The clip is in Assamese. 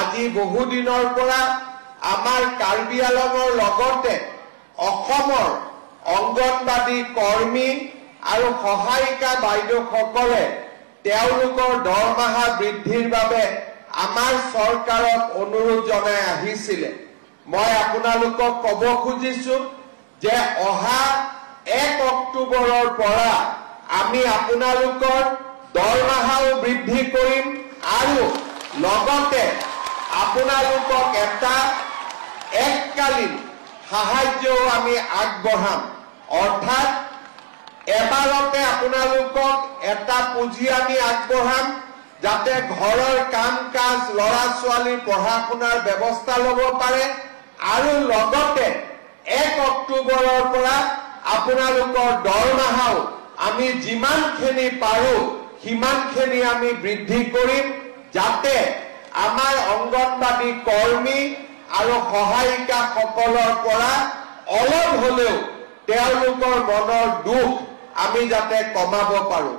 আজি বহুদিনৰ পৰা আমাৰ কাৰ্বি আলঙৰ লগতে অসমৰ অংগনবাদী কৰ্মী আৰু সহায়িকা বাইদেউসকলে তেওঁলোকৰ দৰমহা বৃদ্ধিৰ বাবে আমাৰ চৰকাৰক অনুৰোধ জনাই আহিছিলে। মই আপোনালোকক ক'ব খুজিছো যে অহা 1 অক্টোবৰৰ পৰা আমি আপোনালোকৰ দৰমহাও বৃদ্ধি কৰিম আৰু লগতে আপোনালোকক এটা এককালীন সাহায্যও আমি আগবঢ়াম। অৰ্থাৎ এবাৰতে আপোনালোকক এটা পুঁজি আমি আগবঢ়াম যাতে ঘৰৰ কাম কাজ ল'ৰা ছোৱালী পঢ়া শুনাৰ ব্যৱস্থা ল'ব পাৰে আৰু লগতে 1 অক্টোবৰৰ পৰা আপোনালোকৰ দৰমহাও আমি যিমানখিনি পাৰো সিমানখিনি আমি বৃদ্ধি কৰিম যাতে আমাৰ অংগনবাদী কৰ্মী আৰু সহায়িকাসকলৰ পৰা অলপ হ'লেও তেওঁলোকৰ মনৰ দুখ আমি যাতে কমাব পাৰো।